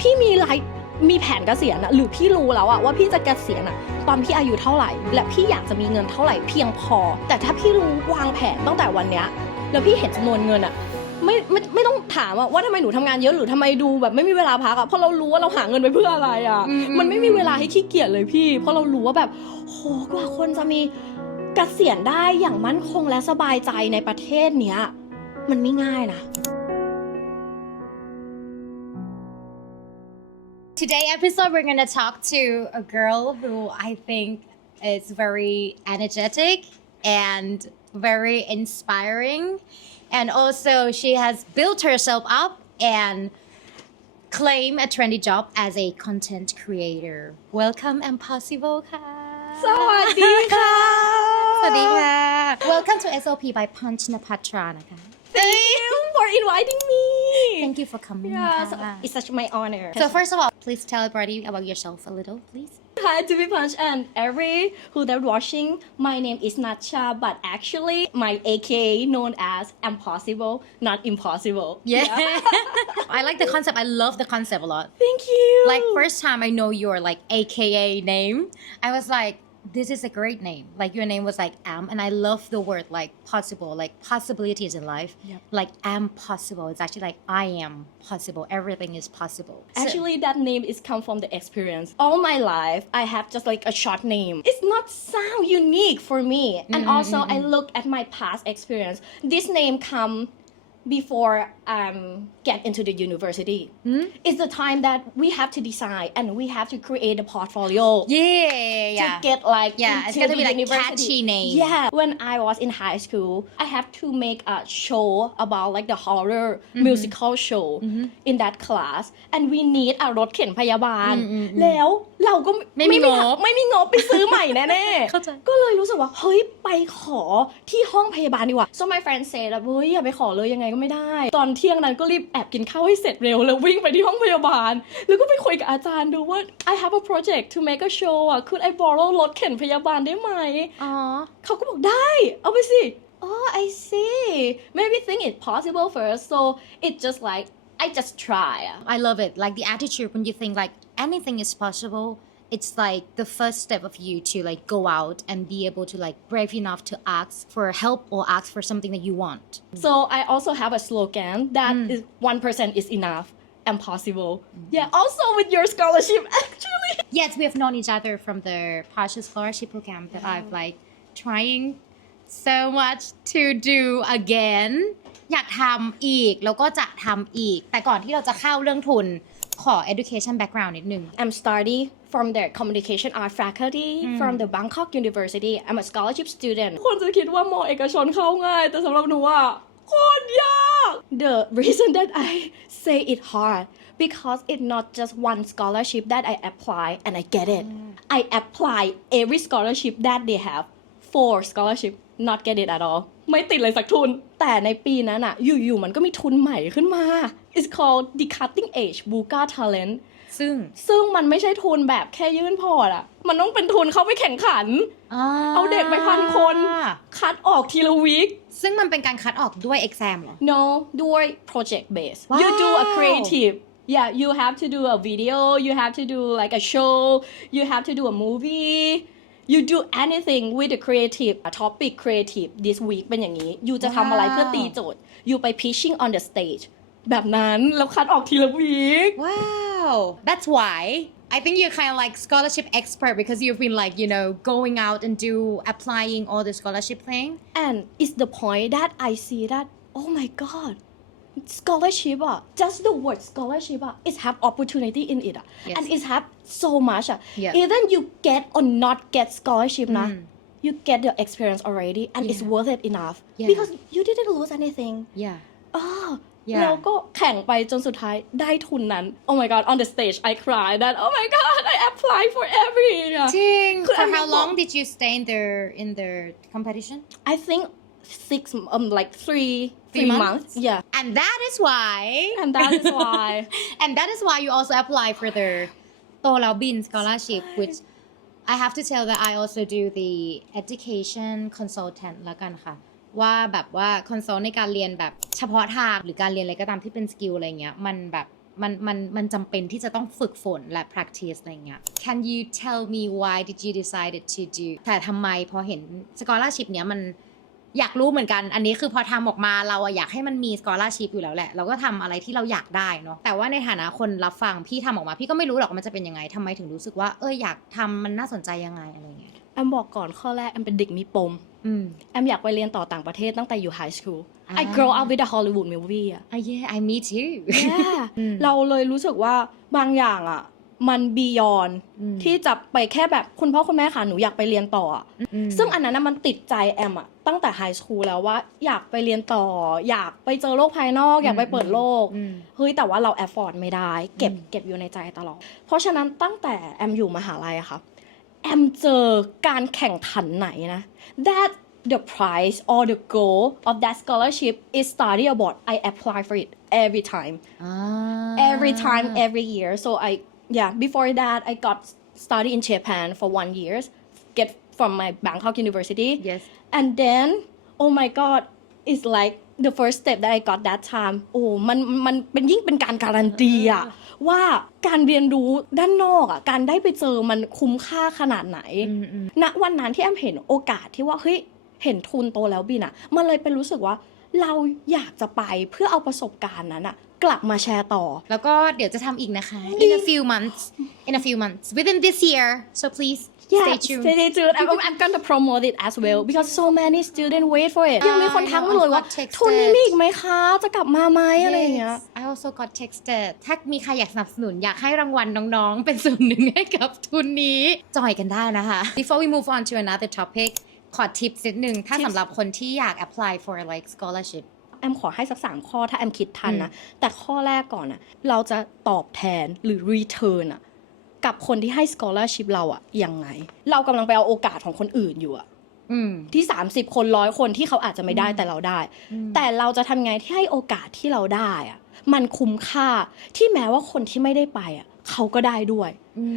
พี่มีไลฟ์มีแผนเกษียณอะหรือพี่รู้แล้วอะว่าพี่จะเกษียณอะตอนพี่อายุเท่าไหร่ และพี่อยากจะมีเงินเท่าไหร่เพียงพอ แต่ถ้าพี่รู้วางแผนตั้งแต่วันเนี้ยแล้วพี่เห็นจำนวนเงินอะไม่ไม่ไม่ต้องถามอะว่าทำไมหนูทำงานเยอะหรือทำไมดูแบบไม่มีเวลาพักอะเพราะเรารู้ว่าเราหาเงินไปเพื่ออะไรอะอืมมันไม่มีเวลาให้ขี้เกียจเลยพี่ เพราะเรารู้ว่าแบบ โหกว่าคนจะมีเกษียณได้อย่างมั่นคงและสบายใจในประเทศเนี้ย มันไม่ง่ายนะ Today episode, we're gonna talk to a girl who I think is very energetic and very inspiring. And also she has built herself up and claim a trendy job as a content creator. Welcome and possible สวัสดีค่ะ สวัสดีค่ะ Welcome to SOP by Punch Napatra Thank you for inviting me. Thank you for coming Yeah, so ค่ะ it's such my honor. So first of all please tell everybody about yourself a little please. Hi to be punch and every who that watching. My name is Nacha but actually my AKA known as Impossible not impossible. Yeah. I like the concept. I love the concept a lot. Thank you. Like first time I know your like AKA name, I was like, this is a great name. Like your name was like am, and I love the word like possible, like possibilities in life. Yep. Like am possible. It's actually like I am possible. Everything is possible. So- Actually, that name is come from the experience. All my life, I have just like a short name. It's not sound unique for me. And also, I look at my past experience. This name come before um get into the university. It's the time that we have to decide and we have to create a portfolio. yeah, yeah. To get like Yeah, it's into gotta the be, like, university. catchy name. Yeah, when I was in high school, I have to make a show about like the horror Mm-hmm. musical show in that class and we need a รถเข็นพยาบาลอืมอืมอืมแล้วเราก็ไม่มีงบไม่มีงบไปซื้อใหม่แน่เข้าใจ ๆ ก็เลยรู้สึกว่า เฮ้ย ไปขอที่ห้องพยาบาลดีกว่า so my friend said แบบเฮ้ยอย่าไปขอเลยยังไงก็ไม่ได้ ตอนเที่ยงนั้นก็รีบแอบกินข้าวให้เสร็จเร็วแล้ววิ่งไปที่ห้องพยาบาล แล้วก็ไปคุยกับอาจารย์ดูว่า I have a project to make a show อะ could I borrow รถเข็นพยาบาลได้ไหม Aw. เขาก็บอกได้ เอาไปสิ oh I see maybe think it's possible first so it just like I just try อะ I love it. Like the attitude when you think like anything is possible. It's like the first step of you to like go out and be able to like brave enough to ask for help or ask for something that you want. So I also have a slogan that is one percent is enough and possible. Yeah, also with your scholarship actually. Yes, we have known each other from the partial scholarship program that I've like trying so much to do again อยากทำอีก แล้วก็จะทำอีก แต่ก่อนที่เราจะเข้าเรื่องทุน ขอ education background นิดนึง I'm studying from the communication art faculty from the Bangkok University. I'm a scholarship student. คนจะคิดว่ามอเอกชนเข้าง่าย แต่สำหรับหนูอะโคตรยาก The reason that I say it hard because it's not just one scholarship that I apply and I get it. I apply every scholarship that they have. Four scholarship not get it at all ไม่ติดเลยสักทุน แต่ในปีนั้นอะอยู่ๆมันก็มีทุนใหม่ขึ้นมา It's called the cutting edge Buka Talent ซึ่งซึ่งมันไม่ใช่ทุนแบบแค่ยื่นพอร์ตอะมันต้องเป็นทุนเข้าไปแข่งขัน เอาเด็กไปพันคน คัดออกทีละวีคซึ่งมันเป็นการคัดออกด้วย exam เหรอ no ด้วย project base you do a Wow. creative yeah you have to do a video you have to do like a show you have to do a movie you do anything with the creative a topic creative this week เป็นอย่างนี้ you จะทำอะไรเพื่อตีโจทย์ you ไป pitching on the stage แบบนั้นแล้วคัดออกทีละวีค Wow, that's why. I think you're kind of like scholarship expert because you've been like, you know, going out and do applying all the scholarship thing. and it's the point that I see that oh my god scholarship อ่ะ just the word scholarship อ่ะ it have opportunity in it อ่ะ Yes. and it have so much อ่ะ Yeah. even you get or not get scholarship นะ you get the experience already and it's Yeah. worth it enough Yeah. because you didn't lose anything Yeah. อ๋อ Yeah. แล้วก็แข่งไปจนสุดท้ายได้ทุนนั้น oh my god on the stage I cried that oh my god I applied for every Ding. Could For I how remember- long did you stay in their in their competition? I think six um like three Three months? yeah And that is why. and that is why and that is why you also apply for their Tola Bin scholarship, which I have to tell that I also do the education consultant ละกันค่ะ ว่าแบบว่าคอนซัลในการเรียนแบบเฉพาะทางหรือการเรียนอะไรก็ตามที่เป็นสกิลอะไรเงี้ยมันแบบมันมันมันจำเป็นที่จะต้องฝึกฝนและ practice อะไรเงี้ย Can you tell me why did you decided to do แต่ทำไมพอเห็น scholarship เนี้ยมันอยากรู้เหมือนกัน อันนี้คือพอทำออกมาเราอะอยากให้มันมี scholarship อยู่แล้วแหละ เราก็ทำอะไรที่เราอยากได้เนาะ แต่ว่าในฐานะคนรับฟังพี่ทำออกมา พี่ก็ไม่รู้หรอกมันจะเป็นยังไงทำไมถึงรู้สึกว่าเอออยากทำมันน่าสนใจยังไงอะไรเงี้ยแอมบอกก่อนข้อแรกแอมเป็นเด็กมีปม อืมแอมอยากไปเรียนต่อต่างประเทศตั้งแต่อยู่ไฮสคูลอ่า I grow up with the Hollywood movie อะ อะ yeah I me too yeah อืม เราเลยรู้สึกว่าบางอย่างอะมันบียอนอืม ที่จะไปแค่แบบคุณพ่อคุณแม่ค่ะหนูอยากไปเรียนต่ออะอืมซึ่งอันนั้นนะมันติดใจแอมอะตั้งแต่ไฮสคูลแล้วว่าอยากไปเรียนต่อ อยากไปเจอโลกภายนอก อยากไปเปิดโลก อืม เฮ้ยแต่ว่าเราแอฟฟอร์ดไม่ได้ เก็บอืม เก็บอยู่ในใจตลอด เพราะฉะนั้นตั้งแต่แอมอยู่มหาลัยอะค่ะ แอมเจอการแข่งขันไหนนะ that the prize or the goal of that scholarship is study abroad I apply for it every time อ่า every time every year so I yeah before that I got study in Japan for one year get from my Bangkok University yes and then oh my god it's like the first step that I got that time โอ้มันมันเป็นยิ่งเป็นการการันตีอะ ว่าการเรียนรู้ด้านนอกอะการได้ไปเจอมันคุ้มค่าขนาดไหนอืมอืมณวันนั้นที่แอมเห็นโอกาสที่ว่าเฮ้ยเห็นทุนโตแล้วบินอะมันเลยเป็นรู้สึกว่าเราอยากจะไปเพื่อเอาประสบการณ์นั้นอะกลับมาแชร์ต่อ แล้วก็เดี๋ยวจะทำอีกนะคะ in a few months in a few months within this year so please Yeah, stay tuned stay tuned. I'm, I'm gonna promote it as well because so many students wait for it. ยังมีคนทักมาเลยว่า I got texted ทุนนี้มีอีกไหมคะ จะกลับมาไหมอะไรอย่างเงี้ย Yes, I also got texted ถ้ามีใครอยากสนับสนุนอยากให้รางวัลน้องๆ เป็นส่วนหนึ่งให้กับทุนนี้ จอยกันได้นะคะ Before we move on to another topic ขอทิปนิดนึง ถ้า Tips สำหรับคนที่อยาก apply for like scholarship แอมขอให้สักสามข้อถ้าแอมคิดทันนะ แต่ข้อแรกก่อนอะเราจะตอบแทนหรือ return อะ กับคนที่ให้ scholarship เราอะยังไง เรากำลังไปเอาโอกาสของคนอื่นอยู่อะอืมที่ 30 คนร้อยคนที่เขาอาจจะไม่ได้แต่เราได้ แต่เราจะทำไงที่ให้โอกาสที่เราได้อะมันคุ้มค่าที่แม้ว่าคนที่ไม่ได้ไปอะ เขาก็ได้ด้วย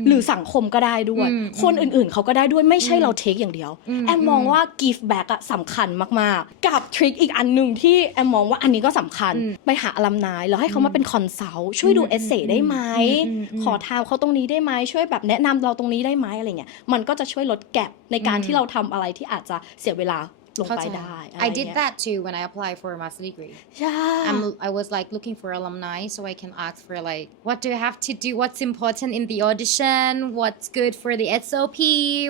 หรือสังคมก็ได้ด้วยอืมคนอื่นๆ เขาก็ได้ด้วยไม่ใช่เราเทคอย่างเดียวอืมแอมมองว่า give back อะสำคัญมากๆ กับทริคอีกอันหนึ่งที่แอมมองว่าอันนี้ก็สำคัญอืมไปหาอลัมนายแล้วให้เขามาเป็นคอนซัลท์ช่วยดูอืมเอเซได้ไหมอืมอืมขอทามเขาตรงนี้ได้ไหมช่วยแบบแนะนำเราตรงนี้ได้ไหมอะไรเงี้ยมันก็จะช่วยลดแกลบในการอืมที่เราทำอะไรที่อาจจะเสียเวลา ลง เข้า ไป ใจ ได้อะไร I did เงี้ย that too when I applied for a master degree ใช่ I'm, I was like looking for alumni so I can ask for like what do I have to do what's important in the audition what's good for the SOP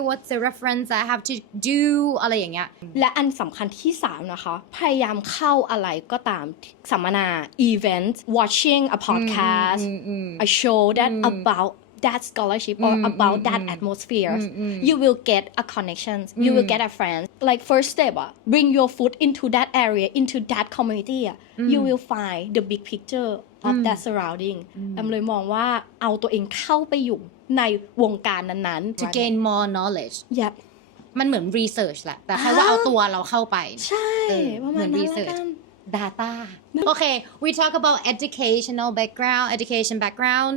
what's the reference I have to do อะไรอย่างเงี้ย และอันสำคัญที่ 3 นะคะ พยายามเข้าอะไรก็ตามสัมมนา event watching a podcast อืมอืม a show that about that scholarship or about that atmosphere you will get a connection you will get a friend like first step อะ bring your foot into that area into that community อะ you will find the big picture of that surrounding แอมเลยมองว่าเอาตัวเองเข้าไปอยู่ในวงการนั้นๆ to gain more knowledge Yep มันเหมือน research แหละ แต่แค่ว่าเอาตัวเราเข้าไป ใช่เออประเหมืมาณอนนั้ data โอเค we talk about educational background education background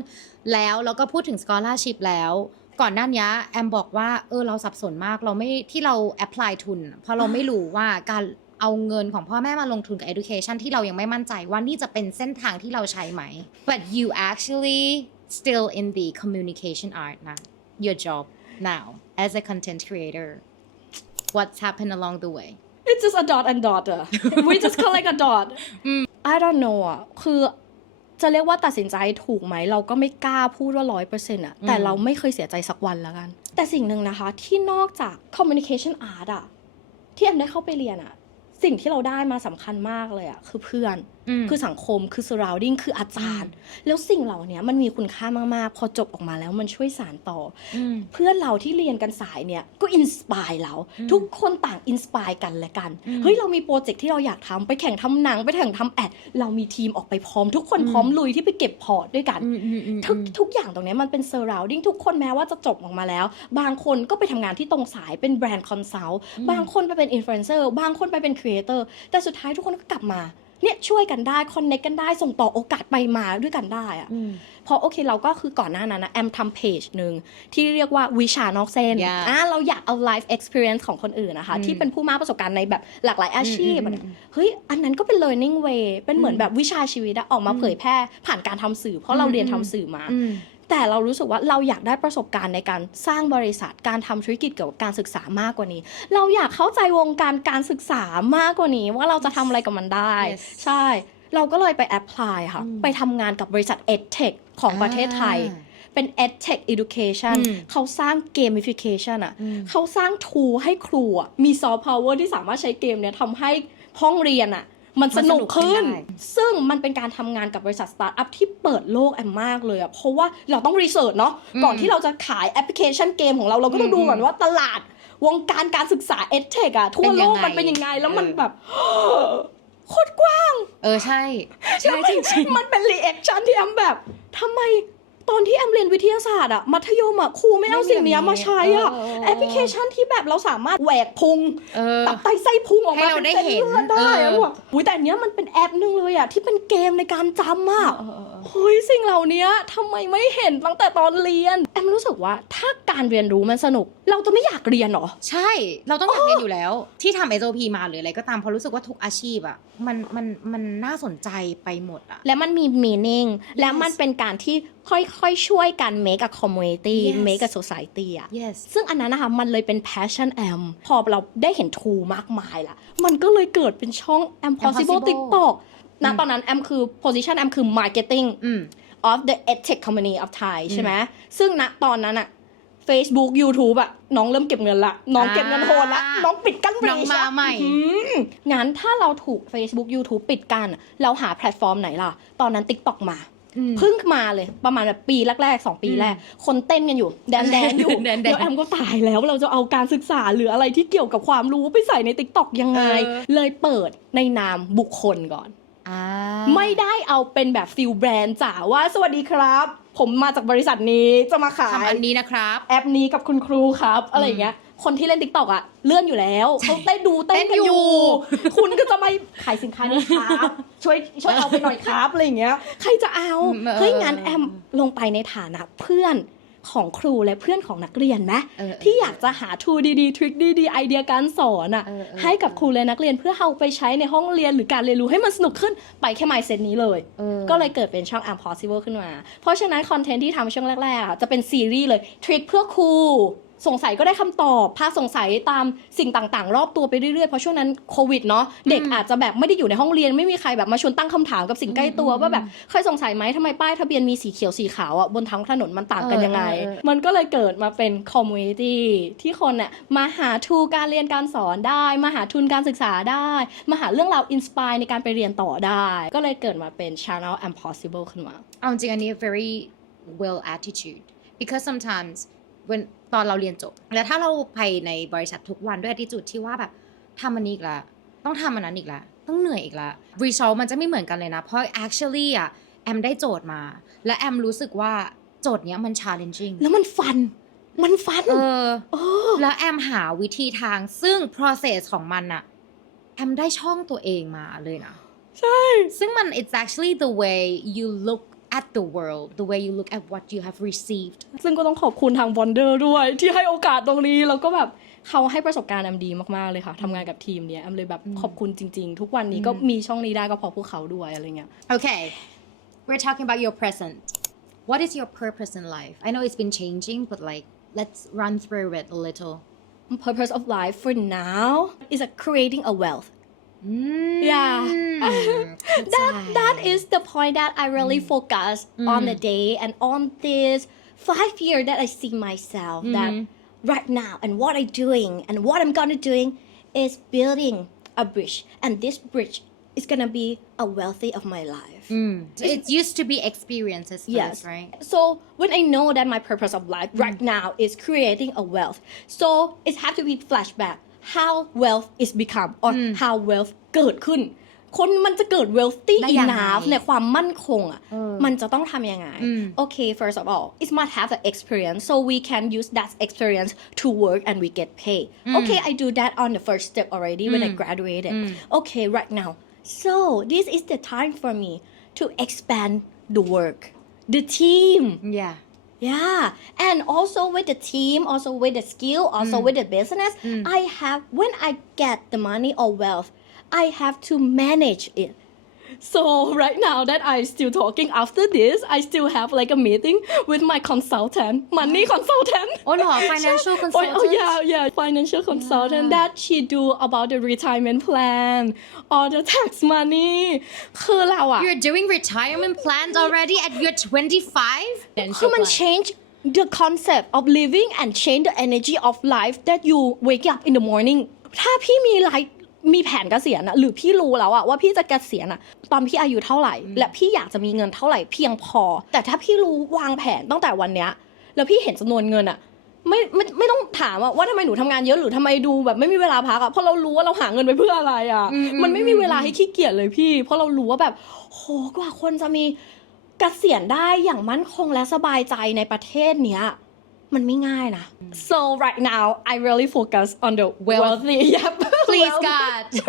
แล้วเราก็พูดถึง scholarship แล้วก่อนหน้านี้แอมบอกว่าเออเราสับสนมากเราไม่ที่เรา apply ทุน เพราะเราไม่รู้ว่าการเอาเงินของพ่อแม่มาลงทุนกับ education ที่เรายังไม่มั่นใจว่านี่จะเป็นเส้นทางที่เราใช้ไหม but you actually still in the communication art นะ your job now as a content creator what's happened along the way It's just a dot and dot อะ we just collect a dot I don't know อะคือจะเรียกว่าตัดสินใจถูกไหม เราก็ไม่กล้าพูดว่าร้อยเปอร์เซ็นต์อะแต่เราไม่เคยเสียใจสักวันแล้วกัน แต่สิ่งหนึ่งนะคะ ที่นอกจาก communication art อะที่แอมได้เข้าไปเรียนอะ สิ่งที่เราได้มาสำคัญมากเลยอะคือเพื่อนอืมคือสังคมคือ surrounding คืออาจารย์ แล้วสิ่งเหล่านี้มันมีคุณค่ามากๆ พอจบออกมาแล้วมันช่วยสานต่ออมเพื่อนเราที่เรียนกันสายเนี่ยก็อินสปายเรา ทุกคนต่างอินสปายกันและกัน เฮ้ย เรามีโปรเจกต์ที่เราอยากทำไปแข่งทำหนัง ไปแข่งทำแอด เรามีทีมออกไปพร้อม ทุกคนพร้อมลุยที่ไปเก็บพอร์ตด้วยกันอืมอืมอืมทุกทุกอย่างตรงเนี้ยมันเป็น surrounding ทุกคนแม้ว่าจะจบออกมาแล้ว บางคนก็ไปทำงานที่ตรงสายเป็นแบรนด์คอนซัลท์บางคนไปเป็นอินฟลูเอนเซอร์บางคนไปเป็นครีเอเตอร์แต่สุดท้ายทุกคนก็กลับมาเนี่ยช่วยกันได้คอนเน c กันได้ส่งต่อโอกาสไปมาด้วยกันได้อะอืมเพราะโอเคเราก็คือก่อนหน้านั้นนะแอมทำเพจหนึ่งที่เรียกว่าวิชานอกเส้น Yeah. อะเราอยากเอา life experience ของคนอื่นนะคะอืมที่เป็นผู้มากประสบการณ์ในแบบหลากหลายอาชีพอืมอะอืมอืมเฮ้ยอันนั้นก็เป็น learning way เป็นเหมือนแบบวิชาชีวิตอะออกมาอืมเผยแพร่ผ่านการทำสื่อ เพราะเราอืมเรียนอืทำมสื่อมาอืม แต่เรารู้สึกว่าเราอยากได้ประสบการณ์ในการสร้างบริษัทการทำธุรกิจเกี่ยวกับการศึกษามากกว่านี้ เราอยากเข้าใจวงการการศึกษามากกว่านี้ ว่าเราจะทำอะไรกับมันได้ Yes ใช่ เราก็เลยไปแอพพลายค่ะอืมไปทำงานกับบริษัท EdTech ของประเทศไทยอ่าเป็น EdTech Education อืมเขาสร้าง Gamification อะอืมเขาสร้าง tool ให้ครูอะมี soft power ที่สามารถใช้เกมเนี้ยทำให้ห้องเรียนอะ มันสนุกขึ้นมันสนุกขึ้นได้ซึ่งมันเป็นการทำงานกับบริษัทสตาร์ทอัพที่เปิดโลกแอมมากเลยอะเพราะว่าเราต้องรีเสิร์ชเนาะอืมก่อนที่เราจะขายแอปพลิเคชันเกมของเราเราก็ต้องอืมดูก่อนว่าตลาดวงการการศึกษา EdTech อะทั่วโลกเป็นยังไงมันเป็นยังไงแล้วมันเออแบบโคตรกว้าง เออใช่ ใช่จริงมันเป็นรีแอคชั่นที่แอมแบบทำไม ตอนที่แอมเรียนวิทยาศาสตร์อะมัธยมอะครูไม่เอาไม่มีสิ่งเนี้ยมาใช้อะเออเออเออแอปพลิเคชันที่แบบเราสามารถแหวกพุงๆเออ ตับไตไส้พุงออกให้มาเราเป็นได้เส้นเห็นเลือดได้อะเออ ว่ะอุ้ยแต่อันเนี้ยมันเป็นแอปหนึงเลยอะที่เป็นเกมในการจำอะเออเออเออ เฮ้ยสิ่งเหล่านี้ทำไมไม่เห็นตั้งแต่ตอนเรียน แอมรู้สึกว่าถ้าการเรียนรู้มันสนุก เราจะไม่อยากเรียนเหรอ ใช่ เราต้องอยากเรียนอยู่แล้ว ที่ทำ SOP มาหรืออะไรก็ตามเพราะรู้สึกว่าทุกอาชีพอะมันมันมันน่าสนใจไปหมดอะ และมันมี meaning และมันเป็นการที่ ค่อยๆ ช่วยกัน make a community Yes make a society อะ yes ซึ่งอันนั้นนะคะมันเลยเป็น passion am พอเราได้เห็นทูมากมายละมันก็เลยเกิดเป็นช่อง am possible Possible TikTok นะอืมตอนนั้นแอมคือ position แอมคือ marketing อืม of the edtech company of Thai ใช่ไหมซึ่งณตอนนั้นอะ Facebook YouTube อะน้องเริ่มเก็บเงินละ น้องเก็บเงินโหดละอ่าน้องปิดกั้นน้อง breach มาละใหม่อืมงั้นถ้าเราถูก Facebook YouTube ปิดกั้นเราหาแพลตฟอร์มไหนล่ะ ตอนนั้น TikTok มาอืม เพิ่งมาเลยประมาณแบบปีแรกๆสองปีแรก คนเต้นกันอยู่ แดนแดนๆอยู่แดนๆแล้วแอมก็ตายแล้วเราจะเอาการศึกษาหรืออะไรที่เกี่ยวกับความรู้ไปใส่ในติ๊กต็อกยังไงเออเลยเปิดในนามบุคคลก่อนอ่าไม่ได้เอาเป็นแบบฟิลแบรนด์จ๋าว่าสวัสดีครับ ผมมาจากบริษัทนี้จะมาขายทำอันนี้นะครับ แอปนี้กับคุณครูครับ อะไรอย่างเงี้ยคนที่เล่นติ๊กต็อกอะเลื่อนอยู่แล้วเขาเต้นดูเต้นกันเต้นออยู่ยู่ คุณก็จะไม่ขายสินค้านี้ครับช่วยช่วยเอาไปหน่อยครับอะไรอย่างเงี้ย ใครจะเอาอืมเออเฮ้ยงั้นแอมลงไปในฐานะเพื่อน ของครูและเพื่อนของนักเรียนไหมเออเออที่อยากจะหาทูดีๆทริคดีๆไอเดียการสอนอะเออเออให้กับครูและนักเรียนเพื่อเอาไปใช้ในห้องเรียนหรือการเรียนรู้ให้มันสนุกขึ้นไปแค่ไมเซตนี้เลยเออก็เลยเกิดเป็นช่อง Am Possible ขึ้นมา เพราะฉะนั้นคอนเทนต์ที่ทำช่วงแรกๆอะจะเป็นซีรีส์เลยทริคเพื่อครู สงสัยก็ได้คำตอบพาสงสัยตามสิ่งต่างๆ รอบตัวไปเรื่อยๆ เพราะช่วงนั้นโควิดเนาะเด็กอาจจะแบบไม่ได้อยู่ในห้องเรียนไม่มีใครแบบมาชวนตั้งคำถามกับสิ่งใกล้ตัวอืมว่าแบบเคยสงสัยไหมทำไมป้ายทะเบียนมีสีเขียวสีขาวอะบนท้องถนนมันต่างกันยังไงเออเออเออมันก็เลยเกิดมาเป็นคอมมูนิตี้ที่คนเนี่ยมาหาทูการเรียนการสอนได้ มาหาทุนการศึกษาได้ มาหาเรื่องราวอินสปายในการไปเรียนต่อได้ ก็เลยเกิดมาเป็น Channel Am Possible ขึ้นมาเอาจริงอันนี้ very well attitude because sometimes when ตอนเราเรียนจบ แล้วถ้าเราไปในบริษัททุกวันด้วย attitude ที่ว่าแบบทำอันนี้อีกละต้องทำอันนั้นอีกละต้องเหนื่อยอีกละ result มันจะไม่เหมือนกันเลยนะ เพราะ actually อะแอมได้โจทย์มา และแอมรู้สึกว่าโจทย์เนี้ยมัน challenging แล้วมันฟัน มันฟันเออเออ แล้วแอมหาวิธีทางซึ่ง process ของมันอะแอมได้ช่องตัวเองมาเลยนะ ใช่ ซึ่งมัน it's actually the way you look at the world the way you look at what you have received ซึ่งก็ต้องขอบคุณทาง Wonder ด้วย ที่ให้โอกาสตรงนี้แล้วก็แบบเขาให้ประสบการณ์แอมดีมากๆเลยค่ะทำงานกับทีมเนี้ยแอมเลยแบบขอบคุณจริง ๆ ทุกวันนี้ก็มีช่องนี้ได้ก็เพราะพวกเขาด้วยอะไรเงี้ย okay we're talking about your present what is your purpose in life I know it's been changing but like let's run through it a little purpose of life for now is a creating a wealth Mm. Yeah. that that is the point that I really mm. focus on the mm. day and on this five year that I see myself that mm-hmm. right now and what I'm doing and what I'm gonna doing is building a bridge and this bridge is gonna be a wealthy of my life. So it used to be experiences first, Yes. right? So when I know that my purpose of life right now is creating a wealth, so it have to be flashback how wealth is become or how wealth เกิดขึ้น คนมันจะเกิด wealthy ได้ยังไง enough ในความมั่นคงอ่ะ เออ มันจะต้องทำยังไง อืม Okay first of all it must have the experience so we can use that experience to work and we get paid Okay I do that on the first step already when I graduated Okay right now so this is the time for me to expand the work the team yeah Yeah, and also with the team, also with the skill, also mm. with the business, mm. I have when I get the money or wealth, I have to manage it So right now that I'm still talking after this, I still have like a meeting with my consultant, money consultant. โอ้เหรอ financial Oh, consultant oh yeah, yeah, financial consultant that she do about the retirement plan or the tax money. คือเราอะ you're doing retirement plans already at your 25 คือมัน change the concept of living and change the energy of life that you wake up in the morning ถ้าพี่มีไลฟ์ มีแผนเกษียณอะหรือพี่รู้แล้วอะว่าพี่จะเกษียณอะตอนพี่อายุเท่าไหร่ และพี่อยากจะมีเงินเท่าไหร่เพียงพอ แต่ถ้าพี่รู้วางแผนตั้งแต่วันเนี้ย แล้วพี่เห็นจำนวนเงินอะไม่ไม่ไม่ต้องถามอะว่าทำไมหนูทำงานเยอะหรือทำไมดูแบบไม่มีเวลาพักอะเพราะเรารู้ว่าเราหาเงินไปเพื่ออะไรอะอืมอืมมันไม่มีเวลาให้ขี้เกียจเลยพี่ เพราะเรารู้ว่าแบบโหกว่าคนจะมีเกษียณได้อย่างมั่นคงและสบายใจในประเทศเนี้ยมันไม่ง่ายนะ so right now I really focus on the Wealth. wealthy yep please Wealth. God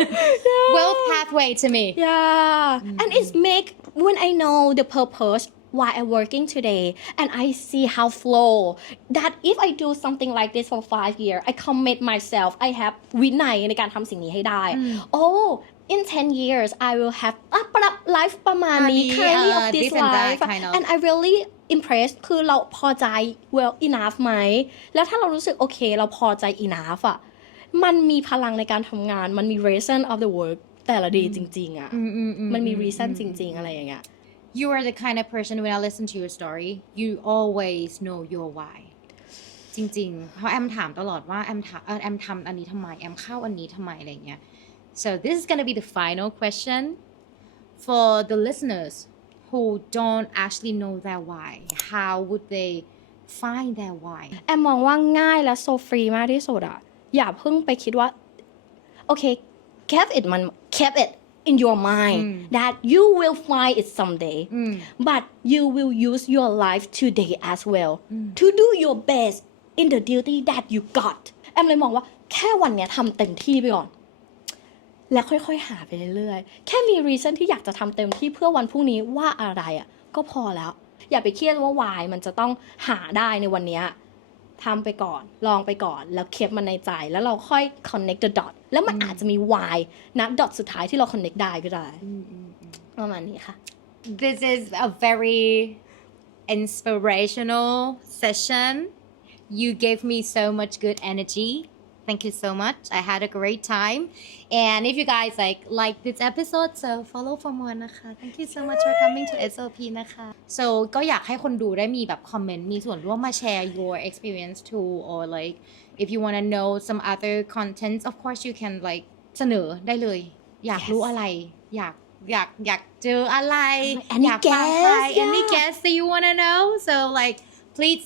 wealth pathway to me yeah and it's make when I know the purpose why I'm working today and I see how flow that if I do something like this for five years I commit myself I have วินัยในการทำสิ่งนี้ให้ได้ oh in 10 years I will have อ่ะประดับ life ประมาณนี้ อ่า kind ดี of เออ this this and that life kind of and I really impressed คือเราพอใจ well enough ไหม แล้วถ้าเรารู้สึกโอเค เราพอใจ enough อะ มันมีพลังในการทำงาน มันมี reason of the work แต่ละ day จริง ๆอะมันมี reason จริง ๆ อะไรอย่างเงี้ย you are the kind of person when I listen to your story you always know your why จริง ๆ เพราะแอมถามตลอดว่าแอมถามเอ่อแอมทำอันนี้ทำไม แอมเข้าอันนี้ทำไมอะไรเงี้ย so this is gonna be the final question for the listeners who don't actually know their why how would they find their why แอมมองว่าง่ายและโซฟรีมากที่สุดอะ อย่าเพิ่งไปคิดว่า โอเค keep it มัน keep it in your mind that you will find it someday but you will use your life today as well to do your best in the duty that you got แอมเลยมองว่าแค่วันเนี้ยทำเต็มที่ไปก่อน แล้วค่อยๆ หาไปเรื่อยๆ แค่มี reason ที่อยากจะทำเต็มที่เพื่อวันพรุ่งนี้ว่าอะไรอะก็พอแล้ว อย่าไปเครียดว่า why มันจะต้องหาได้ในวันเนี้ย ทำไปก่อน ลองไปก่อน แล้วเคปมันในใจ แล้วเราค่อย connect the dot แล้วมันอาจจะมี why นะ dot สุดท้ายที่เรา connect ได้ก็ได้ประมาณนี้ค่ะ this is a very inspirational session. You gave me so much good energy. Thank you so much. I had a great time. And if you guys like like this episode, so follow for more นะคะ Thank you so much for coming to SOP นะคะ so ก็อยากให้คนดูได้มีแบบคอมเมนต์มีส่วนร่วมมาแชร์ your experience too or like if you want to know some other contents of course you can like เสนอได้เลย อยากรู้อะไร อยากอยากอยากเจออะไร Any อยากฟังใคร guest? any Yeah. guest that you wanna know so like please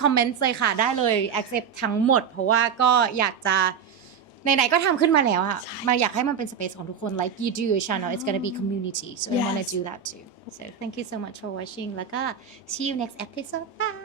comment เลยค่ะได้เลย accept ทั้งหมด เพราะว่าก็อยากจะไหนๆก็ทำขึ้นมาแล้วอะมาอยากให้มันเป็น space ของทุกคน like you do your channel it's gonna be community so I wanna Yes. do that too so thank you so much for watching แล้วก็ see you next episode bye